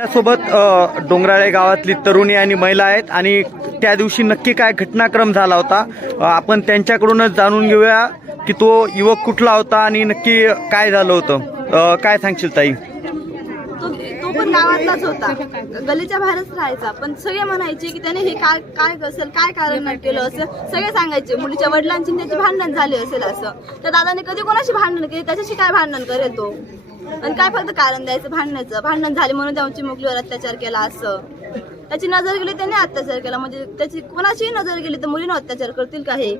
त्यासोबत डोंगराळे गावातली तरुणी आणि महिला आहेत आणि त्या दिवशी नक्की काय घटनाक्रम झाला होता आपण त्यांच्याकडूनच जाणून घेऊया की तो युवक कुठला होता आणि नक्की काय झालं होतं. काय सांगशील ताई? तो पण गावातलाच होता. गलीच्या बाहेरच राहायचा. पण सगळे म्हणायचे की त्याने हे काय काय असेल काय कारण नाही केलं असं सगळे सांगायचे. मुलीच्या वडिलांची त्याची भांडण झाले असेल असं. त्या दादाने कधी कोणाशी भांडण केली? त्याच्याशी काय भांडण करेल तो? आणि काय फक्त कारण द्यायचं? भांडणाचं भांडण झाले म्हणून त्यांची मुलीवर अत्याचार केला असं. त्याची नजर गेली त्याने अत्याचार केला. म्हणजे त्याची कोणाची नजर गेली तर मुलीनं अत्याचार करतील का हे?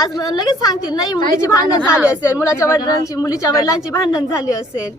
आज लगेच सांगतील नाही मुलीची भांडण झाली असेल मुलाच्या वडिलांची मुलीच्या वडिलांची भांडण झाली असेल.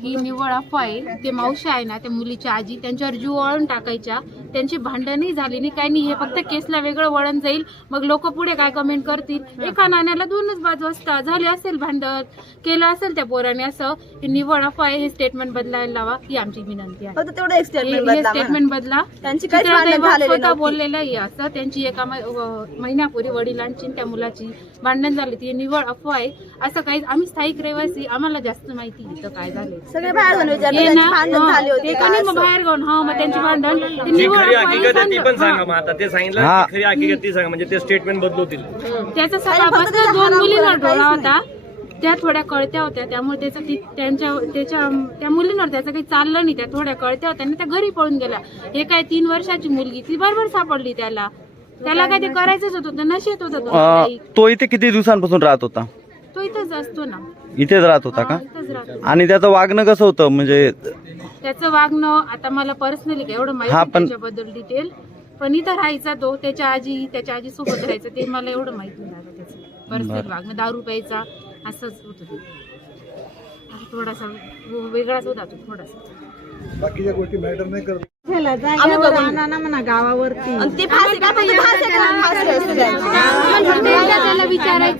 ही निव्वळ अफवा आहे. ते मावशी आहे ना त्या मुलीच्या आजी त्यांच्यावर जीव वळण टाकायच्या. त्यांची भांडणही झाली नाही काही नाही. हे फक्त केसला वेगळं वळण जाईल. मग लोक पुढे काय कमेंट करतील? एका नाण्याला दोनच बाजू असतात. झाले असेल भांडण केलं असेल त्या पोराने असं. हे निव्वळ अफवा आहे हे स्टेटमेंट बदलायला लावा ही आमची विनंती आहे. फक्त तेवढं एक हे स्टेटमेंट हे स्टेटमेंट बदला त्यांची काहीच देवा झालेली स्वतः नव्हती. बोललेलं आहे असं. त्यांची एका मै- व- महिन्यापूर्वी वडिलांची आणि त्या मुलाची भांडण झाली ती निव्वळ अफवा आहे. असं काही आम्ही स्थायिक रहिवासी. आम्हाला जास्त माहिती इथं काय झालंय. सगळे बाहेर जाऊन विचारले हे त्यांची ना भांडण हं, झाली होती ते का? का नाही मग असं. बाहेर गाऊन हा मग त्यांची भांडण ते जी निव्वळ खरी अफवा आहे, हकीकत आहे ती पण सांगा. सांगा मग आता. ते सांगितलं हा. की खरी हकीकत ती सांगा. म्हणजे ते स्टेटमेंट बदलवतील. त्याचा फक्त त्याच्या दोन हारापुरात मुलींवर काहीच डोळा नाही. होता. त्या थोड्या कळत्या होत्या. त्यामुळे त्याचं ती त्यांच्या त्याच्या त्या मुलींवर त्याचं काही चाललं नाही. त्या थोड्या कळत्या होत्या. आणि त्या घरी पळून गेल्या. हे काय तीन वर्षाची मुलगी. ती बरोबर सापडली त्याला. त्याला काय ते करायचंच होतं. नशेत होतं तो. अ, काही. तो इथे किती दिवसांपासून राहत होता? तो इथंच असतो ना. इथेच राहत होता हा, का? इथंच राहतो आणि त्याचं वागणं कसं होतं? म्हणजे त्याचं वागणं आता मला पर्सनली काय एवढं माहिती हा, नाही पण- त्याच्याबद्दल डिटेल पण इथं राहायचा तो. त्याच्या आजी त्याच्या आजी सोबत राहायचं. ते मला एवढं माहिती नाही त्याचं. पर्सनल बरं. वागणं. दारू प्यायचा. असंच होतं थोडासा वेगळाच होता तो थोडासा. आम्ही बघून. आणि ती फाशी काय फक्त दहा सेकंदात फाशी असते त्यांची. पण फक्त एकदा त्याला?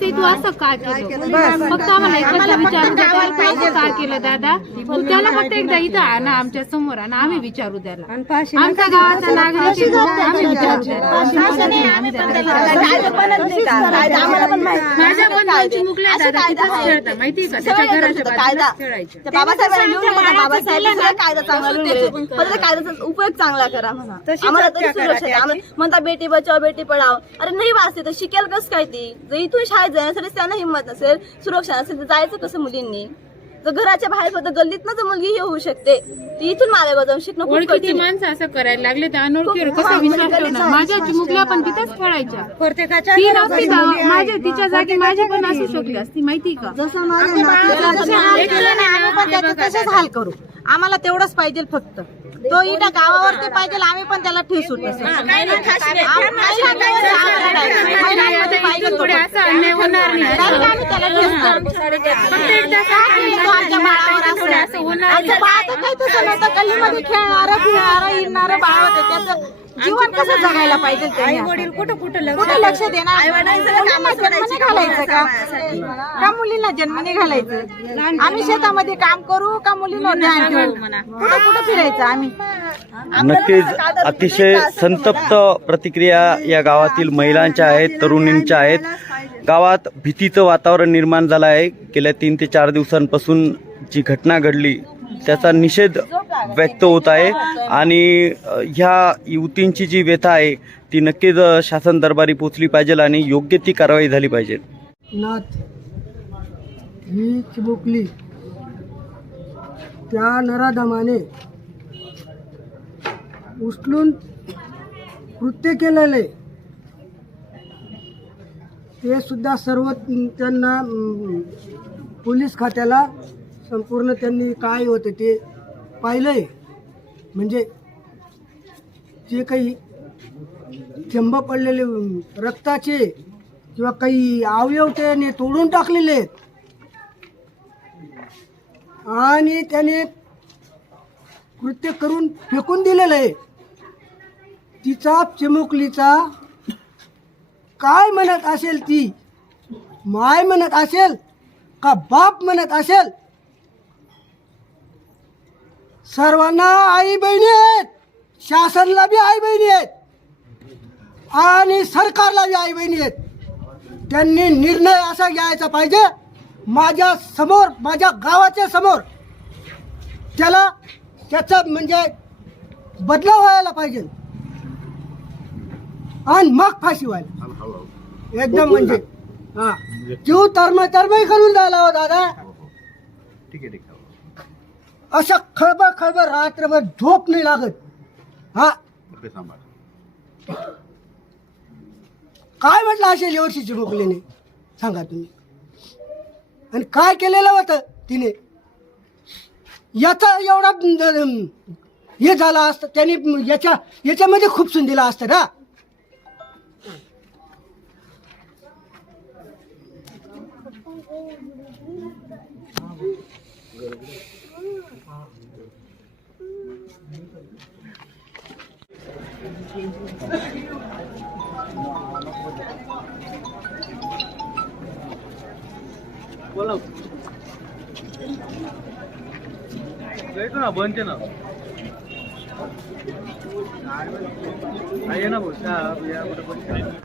विचारायचंय तू असं का केलं? फक्त आम्हाला एकदा विचारू द्या त्याला तू असं का केलं दादा? मग त्याला फक्त एकदा इथं आणा आमच्यासमोर आणा आम्ही विचारू त्याला. आमच्या गावाचा नागरिक आहे, आम्ही विचारू. कायदा. माझ्या बंधूंची मुकल्या दादा तिथंच माहितीये का? त्याच्या घराच्या खेळायच्या. बाबासाहेबांनी लिहून दिलं, बाबासाहेबांनी चांगला लिहून दिला. फक्त त्या कायद्याचा उपयोग चांगला करा म्हणा. आम्हाला तरी सुरक्षा द्या. आम्हाला म्हणता बेटी बचाव बेटी पढाव अरे नाही वाचते तर शिकेल कसं काय ती जर इथून शाळेत जाण्यासाठी त्यांना हिंमत नसेल सुरक्षा नसेल तर जायचं कसं मुलींनी? जर घराच्या बाहेर फक्त गल्लीत जर मुलगी हे होऊ शकते ती इथून मालेगाव जाऊन शिकणं खूप ओळखीची कठीण आहे. माणसं असं करायला लागले त्या अनोळखीवर खूप- कसा विश्वास ठेवणार गल्लीचा माझ्या मुकल्या पण तिथेच खेळायच्या ती नव्हती जावं. माझ्या तिच्या जागी माझी पण असू शकली असती माहिती का? तसेच हाल करू. आम्हाला तेवढंच पाहिजे फक्त. तो इटा गावावरती पाहिजे आम्ही पण त्याला ठेसू तसं. आम- नाही लागायचं आम्हाला direct. महिलांमध्ये पाहिजे तो पुढे फक्त. असं अन्याय होणार नाही. Direct आम्ही त्याला ठेसतो. फक्त एकदा सांगितलं तो आमच्या बाळावर पुढे असं. असं होणार आमचं बाळ तर काही तसं नव्हतं. गल्लीमध्ये खेळणारं फिरणारं हिंडणारं बाळ होतं. त्याचं जीवन कसं जगायला पाहिजे आई वडील कुठं कुठं कुठं लक्ष देणार? घालायचं का? का मुलींना जन्मनी घालायचं? आम्ही शेतामध्ये काम करू का मुलींना ध्यान ठेवू? कुठं कुठं फिरायचं आम्ही? नक्कीच अतिशय संतप्त प्रतिक्रिया या गावातील महिलांच्या आहेत तरुणींच्या आहेत. गावात भीतीचं वातावरण निर्माण झालं आहे. गेल्या तीन ते चार दिवसांपासून जी घटना घडली त्याचा निषेध व्यक्त होत आहे. आणि ह्या युवतींची जी व्यथा आहे ती नक्कीच शासन दरबारी पोचली पाहिजे आणि योग्य ती कारवाई झाली पाहिजे. नाथ ही चिमुकली. त्या नराधमाने उचलून कृत्य केलेले. ते सुद्धा सर्व त्यांना पोलीस खात्याला संपूर्ण त्यांनी काय होते ते पाहिलंय. म्हणजे जे काही चंब पडलेले रक्ताचे किंवा काही अवयव त्याने तोडून टाकलेले आहेत. आणि त्याने कृत्य करून फेकून दिलेलं आहे. तिचा चिमुकलीचा काय म्हणत असेल ती? माय म्हणत असेल का बाप म्हणत असेल? सर्वांना आई बहिणी आहेत. शासनला बी आई बहिणी आहेत. आणि सरकारला बी आई बहिणी आहेत. त्यांनी निर्णय असा घ्यायचा पाहिजे माझ्यासमोर माझ्या गावाच्या समोर त्याला त्याचा म्हणजे बदलाव व्हायला पाहिजे. आणि मग फाशी व्हायला. एकदम म्हणजे हा. जीव तर्म तर्मही करून द्यायला हो दादा. अशा खळबळ खळबळ रात्रभर झोप नाही लागत. हा. काय म्हटलं असेल यावर्षी चिमुकलीने सांगा तुम्ही. आणि काय केलेलं होतं तिने? याचा एवढा हे झाला असतं त्याने याच्या याच्यामध्ये खूप दिला असतं ना? બોલો જઈ તો બંધ છે ને આયે ના બોલ હા બીજા બધા બંધ